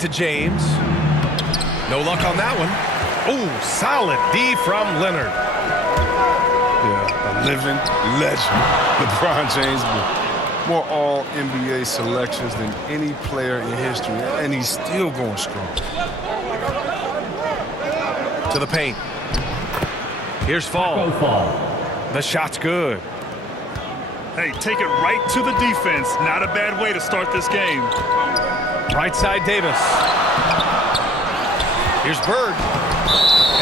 to James. No luck on that one. Ooh, solid D from Leonard. Yeah, a living legend. LeBron James with more all-NBA selections than any player in history, and he's still going strong. To the paint. Here's Fall. The shot's good. Hey, take it right to the defense. Not a bad way to start this game. Right side, Davis. Here's Bird.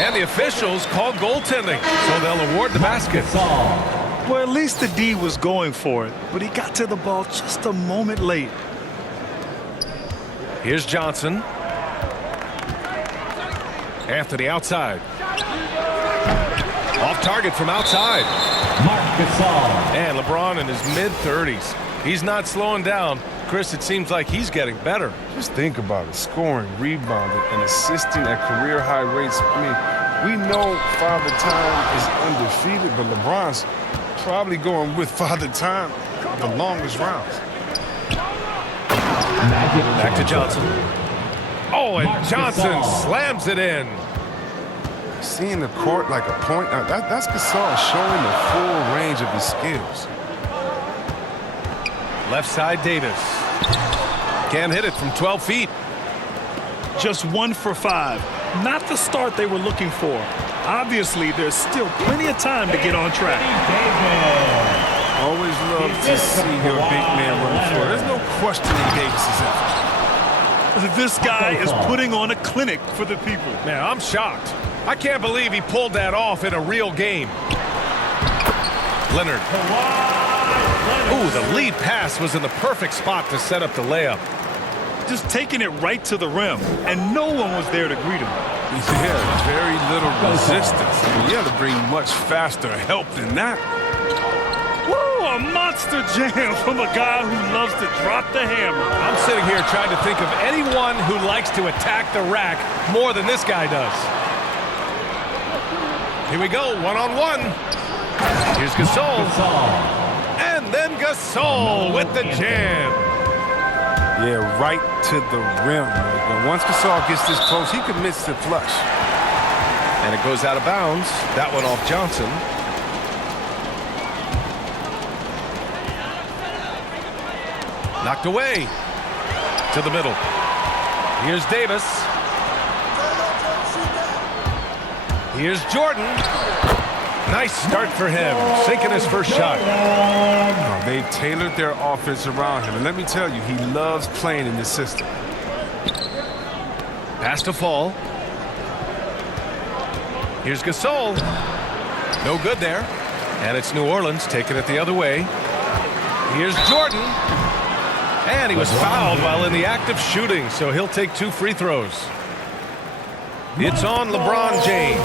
And the officials call goaltending, so they'll award the basket. Well, at least the D was going for it, but he got to the ball just a moment late. Here's Johnson. Anthony outside. Off target from outside. Marc Gasol. And LeBron in his mid-30s. He's not slowing down. Chris, it seems like he's getting better. Just think about it. Scoring, rebounding, and assisting at career-high rates. I mean, we know Father Time is undefeated, but LeBron's probably going with Father Time the longest rounds. Back to Johnson. Oh, and Johnson slams it in. Seeing the court like a point, that's Gasol showing the full range of his skills. Left side, Davis. Can't hit it from 12 feet. Just 1 for 5. Not the start they were looking for. Obviously, there's still plenty of time to get on track. Always love to see your big man run the floor. There's no questioning Davis's effort. This guy is putting on a clinic for the people. Man, I'm shocked. I can't believe he pulled that off in a real game. Leonard. Ooh, the lead pass was in the perfect spot to set up the layup. Just taking it right to the rim, and no one was there to greet him. Yeah, very little resistance. I mean, you have to bring much faster help than that. Woo, a monster jam from a guy who loves to drop the hammer. I'm sitting here trying to think of anyone who likes to attack the rack more than this guy does. Here we go, one-on-one. Here's Gasol. And then Gasol with the jam. Yeah, right to the rim. But once Gasol gets this close, he commits to flush. And it goes out of bounds. That one off Johnson. Knocked away. To the middle. Here's Davis. Here's Jordan. Nice start for him, sinking his first shot. Oh, they've tailored their offense around him. And let me tell you, he loves playing in this system. Pass to Fall. Here's Gasol. No good there. And it's New Orleans taking it the other way. Here's Jordan. And he was fouled while in the act of shooting, so he'll take 2 free throws. It's on LeBron James.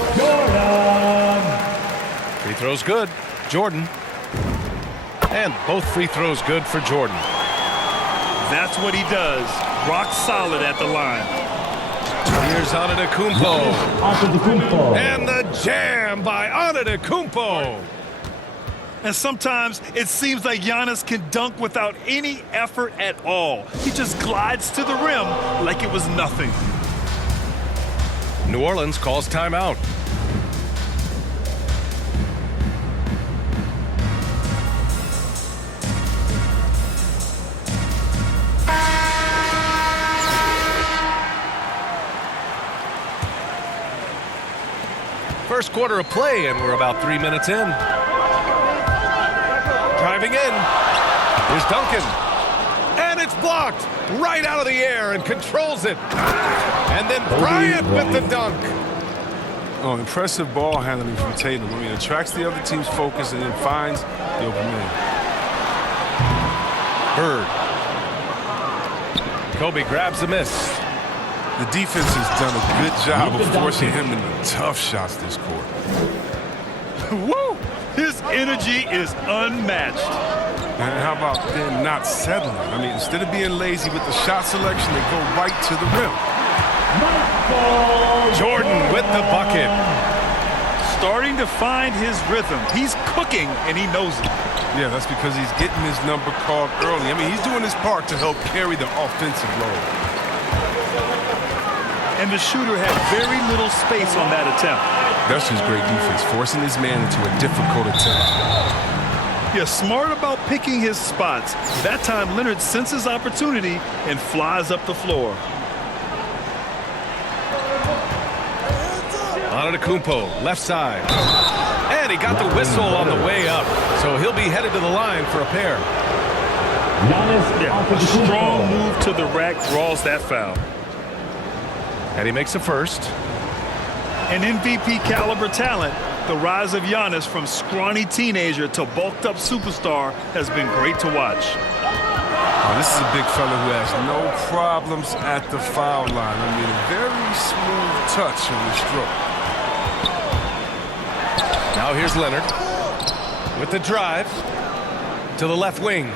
Free throws good. Jordan. And both free throws good for Jordan. That's what he does. Rock solid at the line. Here's Antetokounmpo. And the jam by Antetokounmpo. And sometimes it seems like Giannis can dunk without any effort at all. He just glides to the rim like it was nothing. New Orleans calls timeout. First quarter of play, and we're about 3 minutes in. Driving in. Here's Duncan. And it's blocked right out of the air and controls it. And then Bryant with the dunk. Oh, impressive ball handling from Tatum. I mean, attracts the other team's focus and then finds the open man. Bird. Kobe grabs the miss. The defense has done a good job of forcing him into tough shots this quarter. Woo! His energy is unmatched. And how about them not settling? I mean, instead of being lazy with the shot selection, they go right to the rim. Jordan with the bucket. Starting to find his rhythm. He's cooking, and he knows it. Yeah, that's because he's getting his number called early. I mean, he's doing his part to help carry the offensive load. and the shooter had very little space on that attempt. That's just great defense, forcing his man into a difficult attempt. Yeah, smart about picking his spots. That time, Leonard senses opportunity and flies up the floor. Antetokounmpo, left side. And he got the whistle on the way up. So he'll be headed to the line for a pair. Yeah, a strong move to the rack draws that foul. And he makes a first. An MVP caliber talent, the rise of Giannis from scrawny teenager to bulked up superstar has been great to watch. Oh, this is a big fella who has no problems at the foul line. I mean, a very smooth touch on the stroke. Now here's Leonard with the drive to the left wing.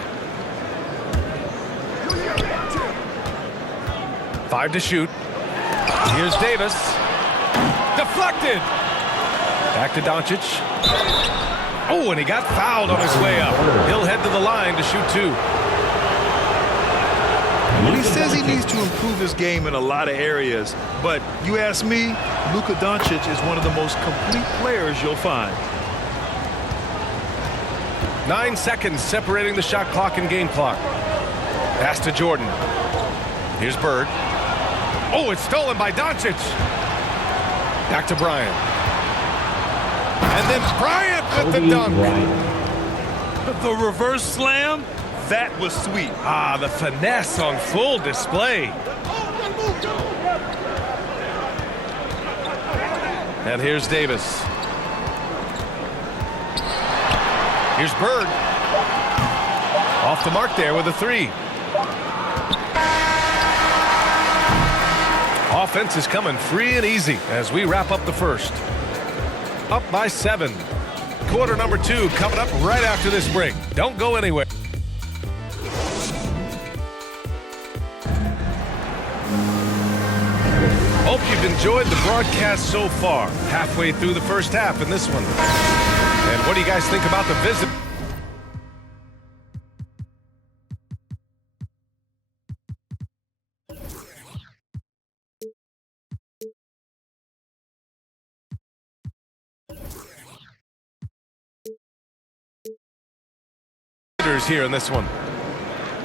5 to shoot. Here's Davis. Deflected. Back to Doncic. Oh, and he got fouled on his way up. He'll head to the line to shoot 2. Well, he says he needs to improve his game in a lot of areas, but you ask me, Luka Doncic is one of the most complete players you'll find. 9 seconds separating the shot clock and game clock. Pass to Jordan. Here's Bird. Oh, it's stolen by Doncic. Back to Bryant. And then Bryant with the dunk. The reverse slam, that was sweet. Ah, the finesse on full display. And here's Davis. Here's Bird. Off the mark there with a 3. Offense is coming free and easy as we wrap up the first. Up by 7. Quarter number 2 coming up right after this break. Don't go anywhere. Hope you've enjoyed the broadcast so far. Halfway through the first half in this one. And what do you guys think about the visit? Here in this one.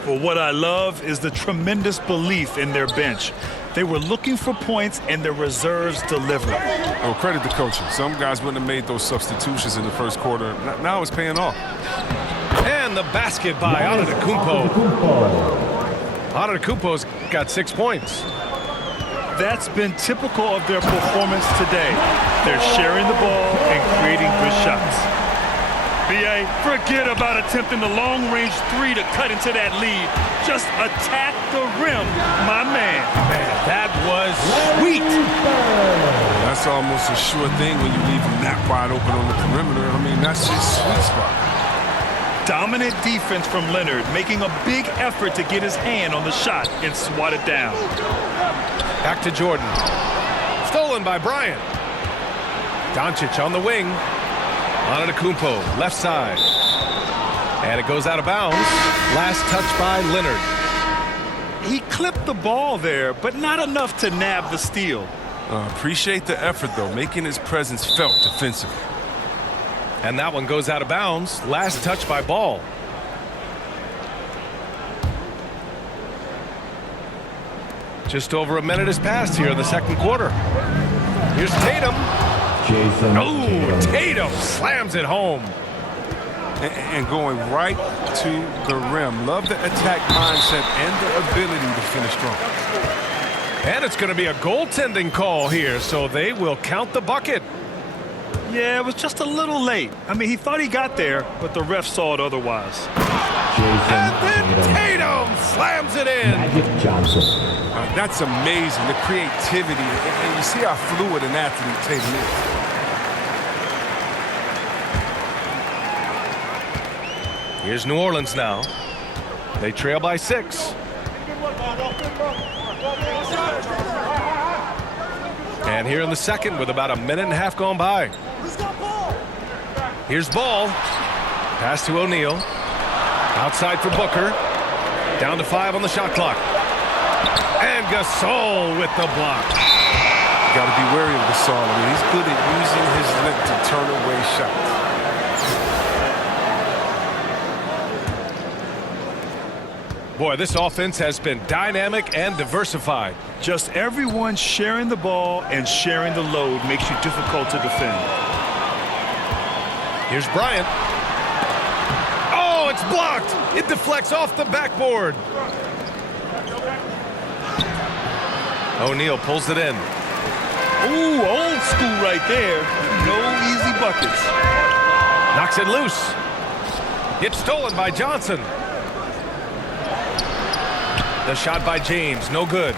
Well, what I love is the tremendous belief in their bench. They were looking for points and their reserves delivered. Oh, credit the coaching. Some guys wouldn't have made those substitutions in the first quarter. Now it's paying off. And the basket by Antetokounmpo. Antetokounmpo's got 6 points. That's been typical of their performance today. They're sharing the ball and creating good shots. B.A., forget about attempting the long-range 3 to cut into that lead. Just attack the rim, my man. Man, that was sweet. That's almost a sure thing when you leave him that wide open on the perimeter. I mean, that's his sweet spot. Dominant defense from Leonard, making a big effort to get his hand on the shot and swat it down. Back to Jordan. Stolen by Bryant. Doncic on the wing. Antetokounmpo, left side. And it goes out of bounds. Last touch by Leonard. He clipped the ball there, but not enough to nab the steal. Appreciate the effort, though, making his presence felt defensively. And that one goes out of bounds. Last touch by Ball. Just over a minute has passed here in the second quarter. Here's Tatum. Oh, Tatum slams it home. And going right to the rim. Love the attack mindset and the ability to finish strong. And it's going to be a goaltending call here, so they will count the bucket. Yeah, it was just a little late. I mean, he thought he got there, but the ref saw it otherwise. And then Tatum slams it in. That's amazing, the creativity. And you see how fluid an athlete Tatum is. Here's New Orleans now. They trail by 6. And here in the second with about a minute and a half gone by. Here's Ball. Pass to O'Neal. Outside for Booker. Down to 5 on the shot clock. And Gasol with the block. got to be wary of Gasol. I mean, he's good at using his length to turn away shots. Boy, this offense has been dynamic and diversified. Just everyone sharing the ball and sharing the load makes you difficult to defend. Here's Bryant. Oh, it's blocked. It deflects off the backboard. O'Neal pulls it in. Ooh, old school right there. No easy buckets. Knocks it loose. It's stolen by Johnson. The shot by James, no good.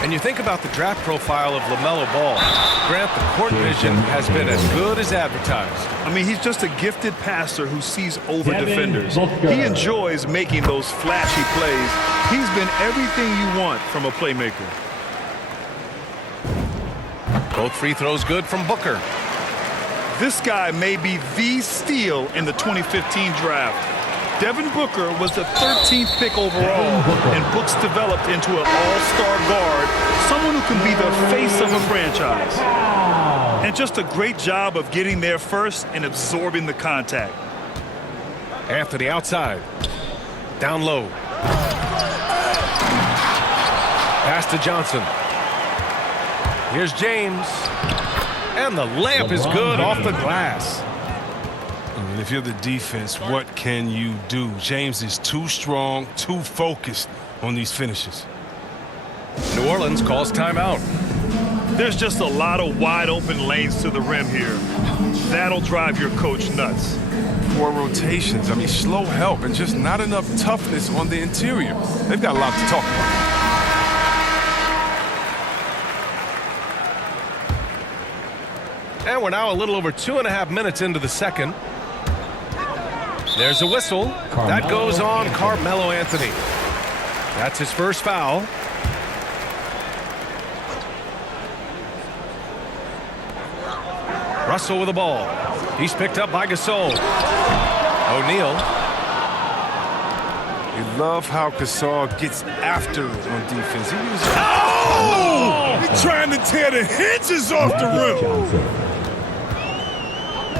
And you think about the draft profile of LaMelo Ball. Grant, the court vision has been as good as advertised. I mean, he's just a gifted passer who sees over Devin defenders. Booker. He enjoys making those flashy plays. He's been everything you want from a playmaker. Both free throws good from Booker. This guy may be the steal in the 2015 draft. Devin Booker was the 13th pick overall, and Brooks developed into an all-star guard, someone who can be the face of a franchise. And just a great job of getting there first and absorbing the contact. Anthony outside. Down low. Pass to Johnson. Here's James. And the layup is good off the glass. And if you're the defense, what can you do? James is too strong, too focused on these finishes. New Orleans calls timeout. There's just a lot of wide open lanes to the rim here. That'll drive your coach nuts. Poor rotations. I mean, slow help and just not enough toughness on the interior. They've got a lot to talk about. And we're now a little over 2.5 minutes into the second. There's a whistle. That goes on Carmelo Anthony. That's his first foul. Russell with the ball. He's picked up by Gasol. O'Neal. You love how Gasol gets after it on defense. He was He's trying to tear the hinges off the rim.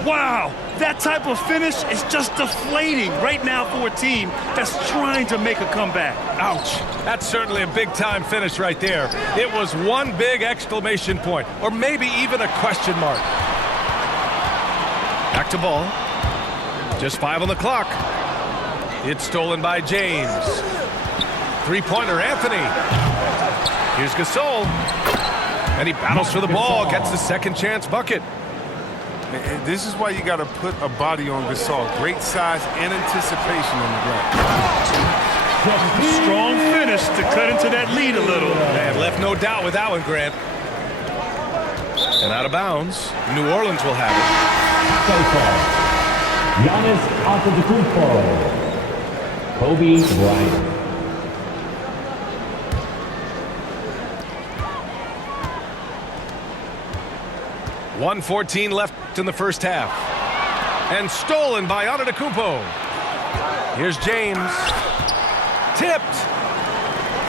Wow, that type of finish is just deflating right now for a team that's trying to make a comeback. Ouch. That's certainly a big-time finish right there. It was one big exclamation point, or maybe even a question mark. Back to ball. Just 5 on the clock. It's stolen by James. Three-pointer, Anthony. Here's Gasol. And he battles for the ball, gets the second chance bucket. And this is why you got to put a body on Gasol. Great size and anticipation on the ground. Strong finish to cut into that lead a little. Man, left no doubt with that one, Grant. And out of bounds, New Orleans will have it. Giannis Antetokounmpo. Kobe Bryant. 1:14 left in the first half. And stolen by Antetokounmpo. Here's James. Tipped.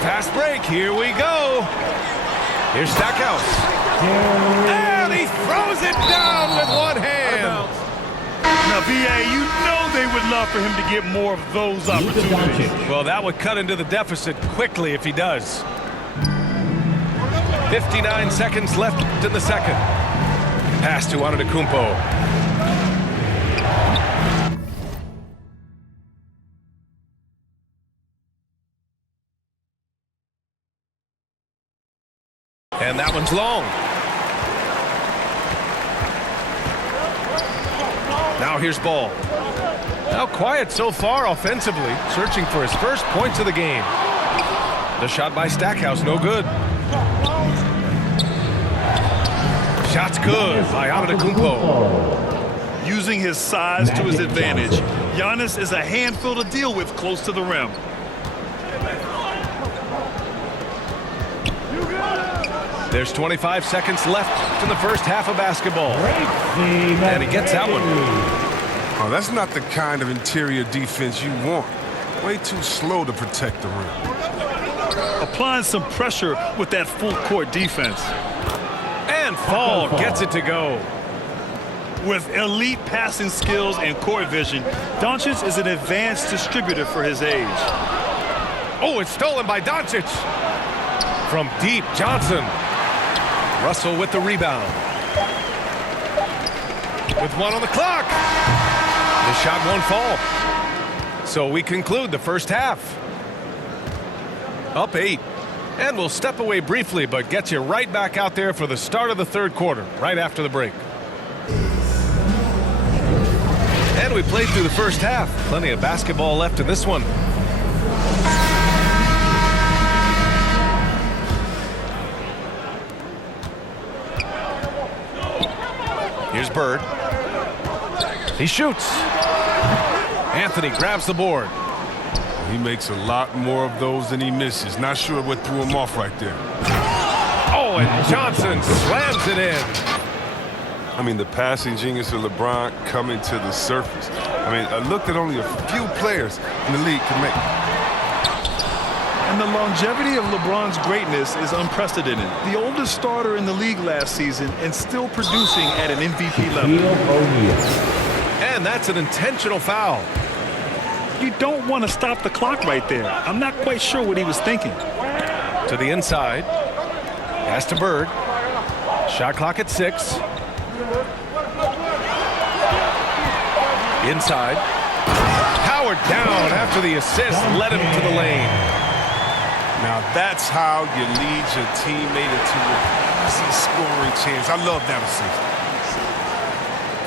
Fast break. Here we go. Here's Stackhouse. And he throws it down with one hand. Now, B.A., you know they would love for him to get more of those opportunities. Well, that would cut into the deficit quickly if he does. 59 seconds left in the second. Pass to Antetokounmpo. And that one's long. Now here's Ball. Now quiet so far offensively, searching for his first points of the game. The shot by Stackhouse, no good. Shot's good by Antetokounmpo. Using his size to his advantage, Giannis is a handful to deal with close to the rim. There's 25 seconds left in the first half of basketball. And he gets that one. Oh, that's not the kind of interior defense you want. Way too slow to protect the rim. applying some pressure with that full court defense. And Fall gets it to go. With elite passing skills and court vision, Doncic is an advanced distributor for his age. Oh, it's stolen by Doncic. From deep, Johnson. Russell with the rebound. With one on the clock. The shot won't fall. So we conclude the first half. Up 8. And we'll step away briefly, but get you right back out there for the start of the third quarter, right after the break. And we played through the first half. Plenty of basketball left in this one. Here's Bird. He shoots. Anthony grabs the board. He makes a lot more of those than he misses. Not sure what threw him off right there. Oh, and Johnson slams it in. I mean, the passing genius of LeBron coming to the surface. I mean, a look that only a few players in the league can make. And the longevity of LeBron's greatness is unprecedented. The oldest starter in the league last season and still producing at an MVP level. And that's an intentional foul. You don't want to stop the clock right there. I'm not quite sure what he was thinking. To the inside. Pass to Bird. Shot clock at 6. Inside. Howard down after the assist led him to the lane. Now that's how you lead your teammate into a easy scoring chance. I love that assist.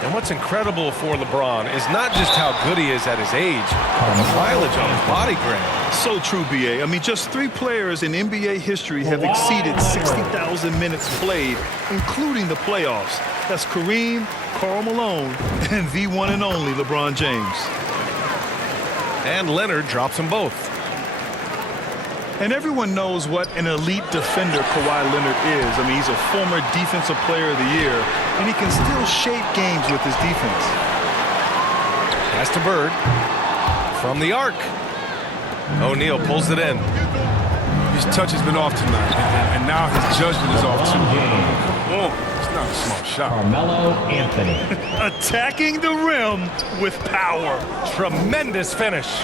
And what's incredible for LeBron is not just how good he is at his age, but the mileage on his body grade. So true, B.A. I mean, just 3 players in NBA history have exceeded 60,000 minutes played, including the playoffs. That's Kareem, Karl Malone, and the one and only LeBron James. And Leonard drops them both. And everyone knows what an elite defender Kawhi Leonard is. I mean, he's a former Defensive Player of the Year, and he can still shape games with his defense. Pass to Bird. From the arc. O'Neal pulls it in. His touch has been off tonight, and now his judgment is off too. Oh, it's not a small shot. Carmelo Anthony. Attacking the rim with power. Tremendous finish.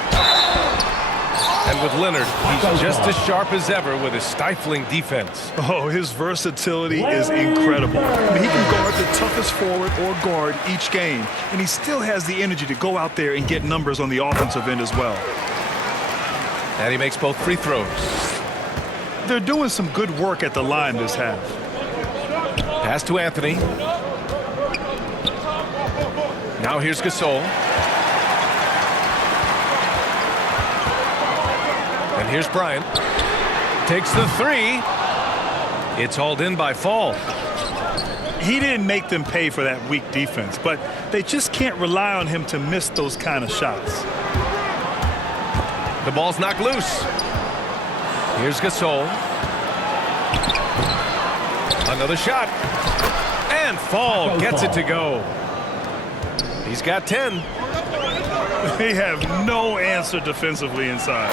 And with Leonard, he's just as sharp as ever with his stifling defense. Oh, his versatility is incredible. I mean, he can guard the toughest forward or guard each game, and he still has the energy to go out there and get numbers on the offensive end as well. And he makes both free throws. They're doing some good work at the line this half. Pass to Anthony. Now here's Gasol. And here's Bryant. Takes the 3. It's hauled in by Fall. He didn't make them pay for that weak defense, but they just can't rely on him to miss those kind of shots. The ball's knocked loose. Here's Gasol. Another shot. And Fall gets it to go. He's got 10. They have no answer defensively inside.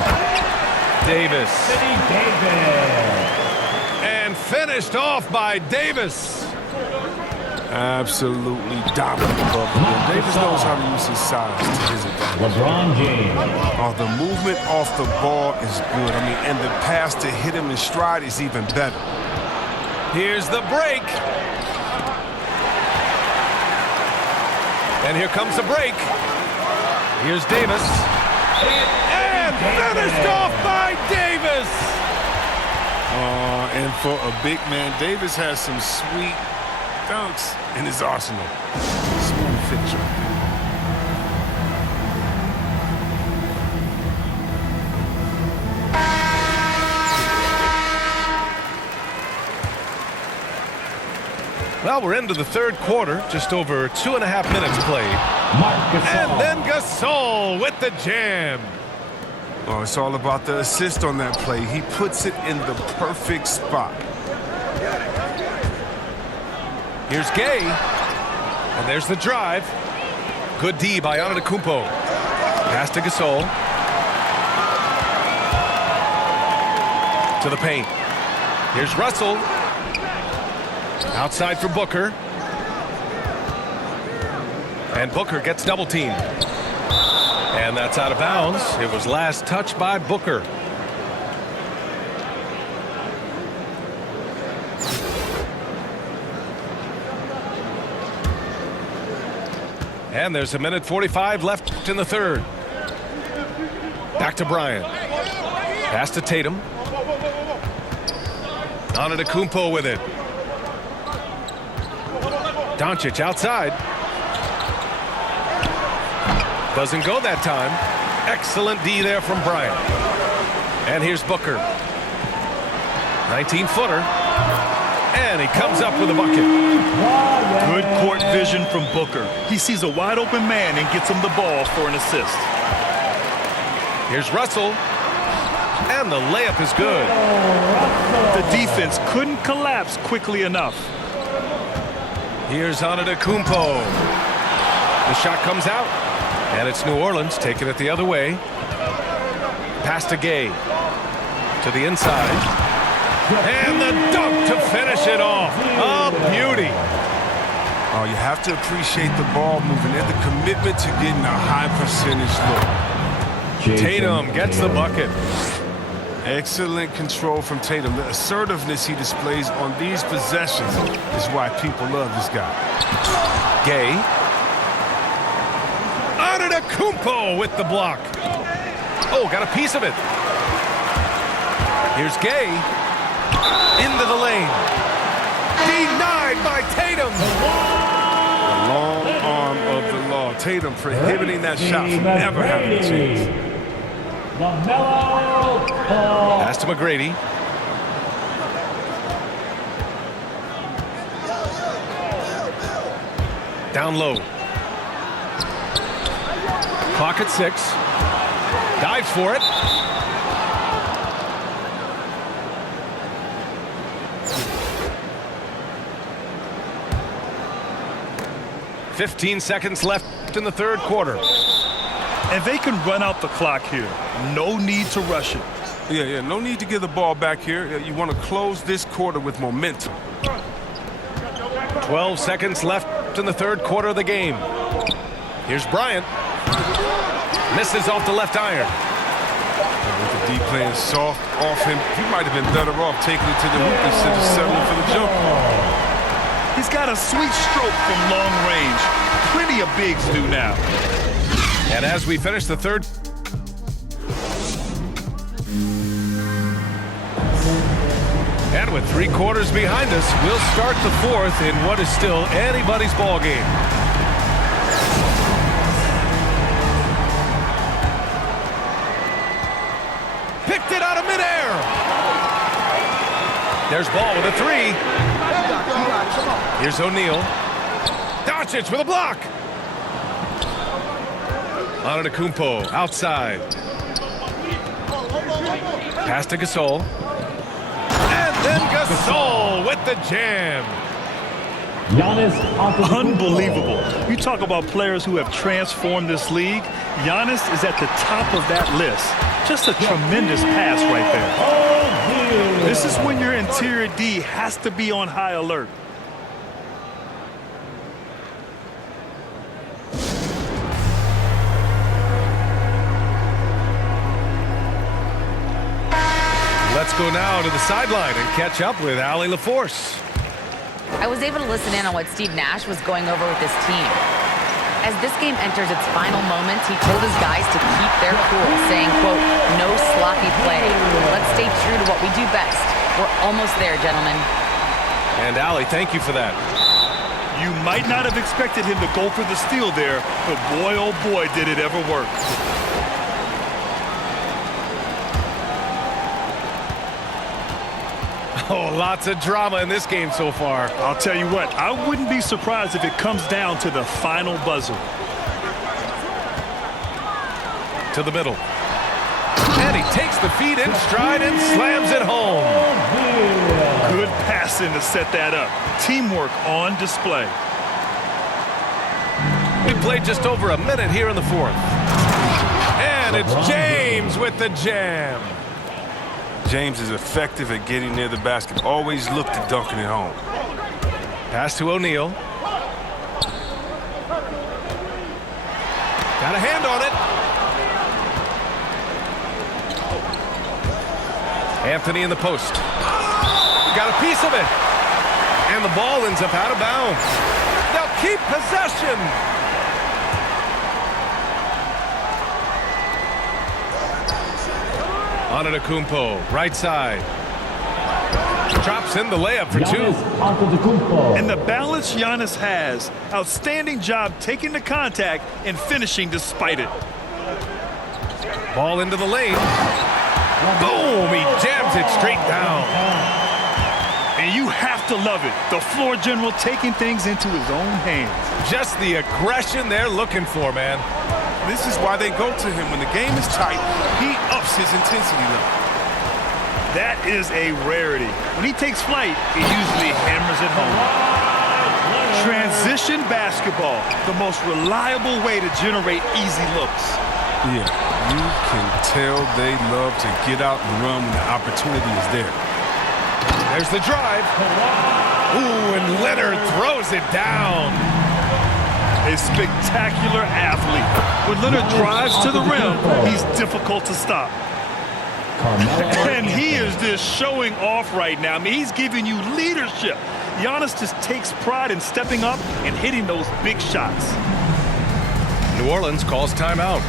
Davis. Davis. And finished off by Davis. Absolutely dominant above the rim. Davis knows how to use his size to his advantage. LeBron James. Oh, the movement off the ball is good. I mean, and the pass to hit him in stride is even better. Here's the break. And here comes the break. Here's Davis. And finished off by Davis. And for a big man, Davis has some sweet dunks in his arsenal. Smooth finish right there. Well, we're into the third quarter. Just over 2.5 minutes played. Marc Gasol. And then Gasol with the jam. Oh, it's all about the assist on that play. He puts it in the perfect spot. Here's Gay. And there's the drive. Good D by Antetokounmpo. Pass to Gasol. to the paint. Here's Russell. Outside for Booker. And Booker gets double teamed. And that's out of bounds. It was last touched by Booker. And there's a minute 45 left in the third. Back to Bryant. Pass to Tatum. Antetokounmpo with it. Doncic outside. Doesn't go that time. Excellent D there from Bryant. And here's Booker. 19-footer. And he comes up with a bucket. Good court vision from Booker. He sees a wide open man and gets him the ball for an assist. Here's Russell. And the layup is good. The defense couldn't collapse quickly enough. Here's Antetokounmpo. The shot comes out. And it's New Orleans taking it the other way. Pass to Gay. To the inside. And the dunk to finish it off. A beauty. Oh, you have to appreciate the ball movement and the commitment to getting a high percentage look. Tatum gets the bucket. Excellent control from Tatum. The assertiveness he displays on these possessions is why people love this guy. Gay. Antetokounmpo with the block. Oh, got a piece of it. Here's Gay. Into the lane. Denied by Tatum. The long arm of the law. Tatum prohibiting that shot from ever having a chance. LaMelo Ball. Pass to McGrady. Down low. Clock at 6. Dives for it. .15 left in the third quarter. And they can run out the clock here. No need to rush it. Yeah, no need to give the ball back here. You want to close this quarter with momentum. 12 seconds left in the third quarter of the game. Here's Bryant. Misses off the left iron. With the D playing soft off him, he might have been better off taking it to the hoop instead of settling for the jump. He's got a sweet stroke from long range. Plenty of bigs do now. And as we finish the third. And with 3 quarters behind us, we'll start the fourth in what is still anybody's ball game. Picked it out of midair. There's Ball with a 3. Here's O'Neal. Doncic with a block. Antetokounmpo outside. Pass to Gasol. And then Gasol with the jam. Giannis Antetokounmpo. Unbelievable. You talk about players who have transformed this league. Giannis is at the top of that list. Just a tremendous pass right there. This is when your interior D has to be on high alert. Let's go now to the sideline and catch up with Allie LaForce. I was able to listen in on what Steve Nash was going over with his team. As this game enters its final moments, he told his guys to keep their cool, saying, quote, no sloppy play. Let's stay true to what we do best. We're almost there, gentlemen. And Allie, thank you for that. You might not have expected him to go for the steal there, but boy, oh boy, did it ever work. Oh, lots of drama in this game so far. I'll tell you what, I wouldn't be surprised if it comes down to the final buzzer. To the middle. And he takes the feet in stride and slams it home. Good passing to set that up. Teamwork on display. We played just over a minute here in the fourth. And it's James with the jam. James is effective at getting near the basket. Always look to dunking it home. Pass to O'Neal. Got a hand on it. Anthony in the post. Got a piece of it. And the ball ends up out of bounds. They'll keep possession. Antetokounmpo, right side. Drops in the layup for two. Giannis Antetokounmpo. And the balance Giannis has. Outstanding job taking the contact and finishing despite it. Ball into the lane. Boom! He jams it straight down. And you have to love it. The floor general taking things into his own hands. Just the aggression they're looking for, man. This is why they go to him. When the game is tight, he ups his intensity level. That is a rarity. When he takes flight, he usually hammers it home. Transition basketball, the most reliable way to generate easy looks. Yeah, you can tell they love to get out and run when the opportunity is there. There's the drive. Ooh, and Leonard throws it down. A spectacular athlete. When Leonard drives to the rim, he's difficult to stop. And he is just showing off right now. I mean, he's giving you leadership. Giannis just takes pride in stepping up and hitting those big shots. New Orleans calls timeout.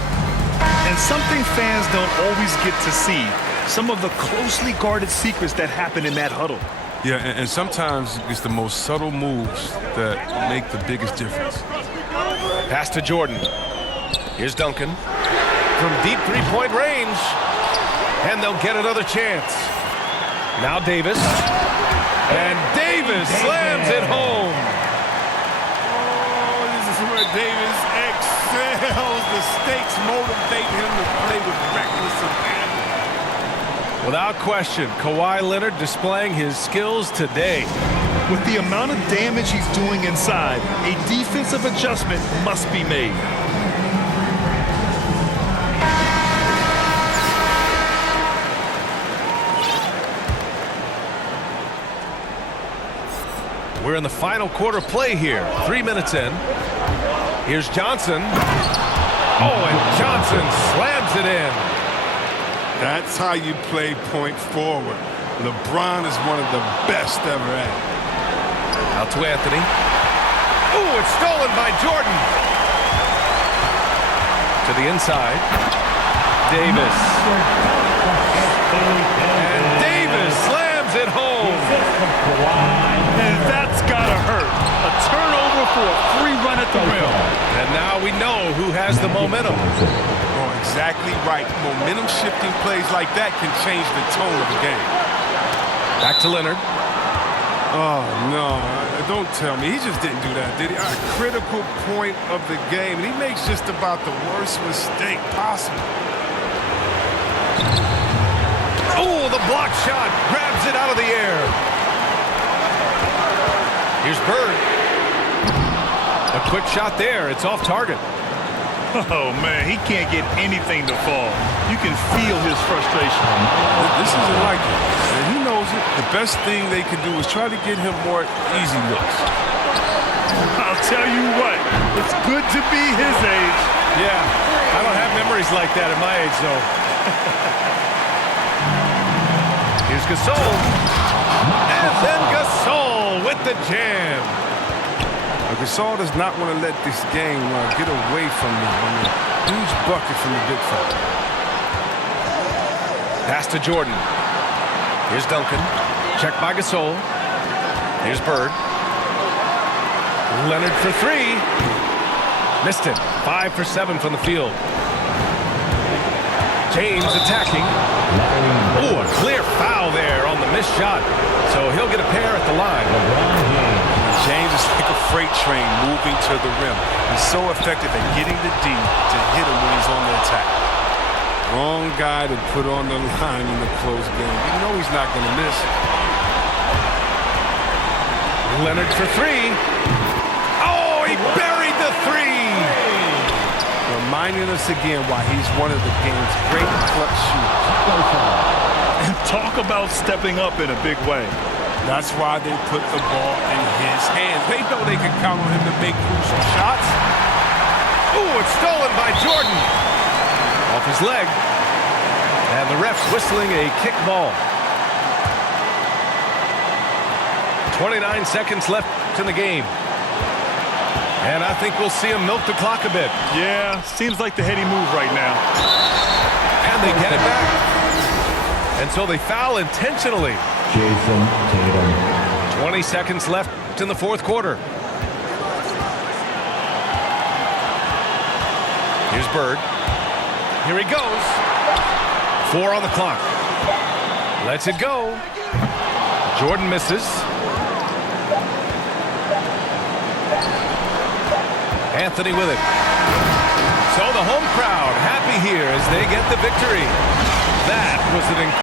And something fans don't always get to see, some of the closely guarded secrets that happen in that huddle. Yeah, and sometimes it's the most subtle moves that make the biggest difference. Pass to Jordan. Here's Duncan. From deep three-point range. And they'll get another chance. Now Davis. And Davis slams it home. Oh, this is where Davis excels. The stakes motivate him to play with reckless abandon. Without question, Kawhi Leonard displaying his skills today. With the amount of damage he's doing inside, a defensive adjustment must be made. We're in the final quarter play here. 3 minutes in. Here's Johnson. Oh, and Johnson slams it in. That's how you play point forward. LeBron is one of the best ever at it. Out to Anthony. Ooh, it's stolen by Jordan. To the inside. Davis. And Davis slams it home. And that's gotta hurt. A turnover for a free run at the rim. And now we know who has the momentum. Oh, exactly right. Momentum shifting plays like that can change the tone of the game. Back to Leonard. Oh, no. Don't tell me. He just didn't do that, did he? A critical point of the game. And he makes just about the worst mistake possible. Oh, the block shot. Grabs it out of the air. Here's Bird. A quick shot there. It's off target. Oh, man, he can't get anything to fall. You can feel his frustration. This isn't like it. And he knows it. The best thing they can do is try to get him more easy looks. I'll tell you what, it's good to be his age. Yeah, I don't have memories like that at my age, though. Here's Gasol. And then Gasol with the jam. Gasol does not want to let this game get away from him. I mean, huge bucket from the big fella. Pass to Jordan. Here's Duncan. Checked by Gasol. Here's Bird. Leonard for three. Missed it. 5 for 7 from the field. James attacking. Oh, a clear foul there on the missed shot. So he'll get a pair at the line. James is like a freight train moving to the rim. He's so effective at getting the D to hit him when he's on the attack. Wrong guy to put on the line in the close game. You know he's not going to miss. Leonard for three. Oh, he buried the three. Reminding us again why he's one of the game's great clutch shooters. And talk about stepping up in a big way. That's why they put the ball in his hands. They know they can count on him to make crucial shots. Ooh, it's stolen by Jordan. Off his leg. And the ref's whistling a kick ball. 29 seconds left in the game. And I think we'll see him milk the clock a bit. Yeah, seems like the heady move right now. And they get it back. And so they foul intentionally. Jason Tatum. 20 seconds left in the fourth quarter. Here's Bird. Here he goes. 4 on the clock. Lets it go. Jordan misses. Anthony with it. So the home crowd happy here as they get the victory. That was an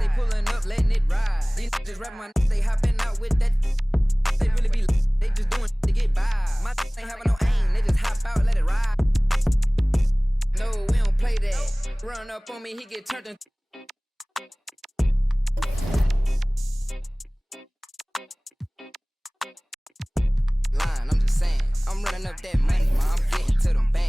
They pulling up, letting it ride. These just rap my they hopping out with that. They really be they just doing to get by. My ain't having no aim, they just hop out, let it ride. No, we don't play that. Run up on me, he get turned in. Line, I'm just saying, I'm running up that money, man. I'm getting to them bank.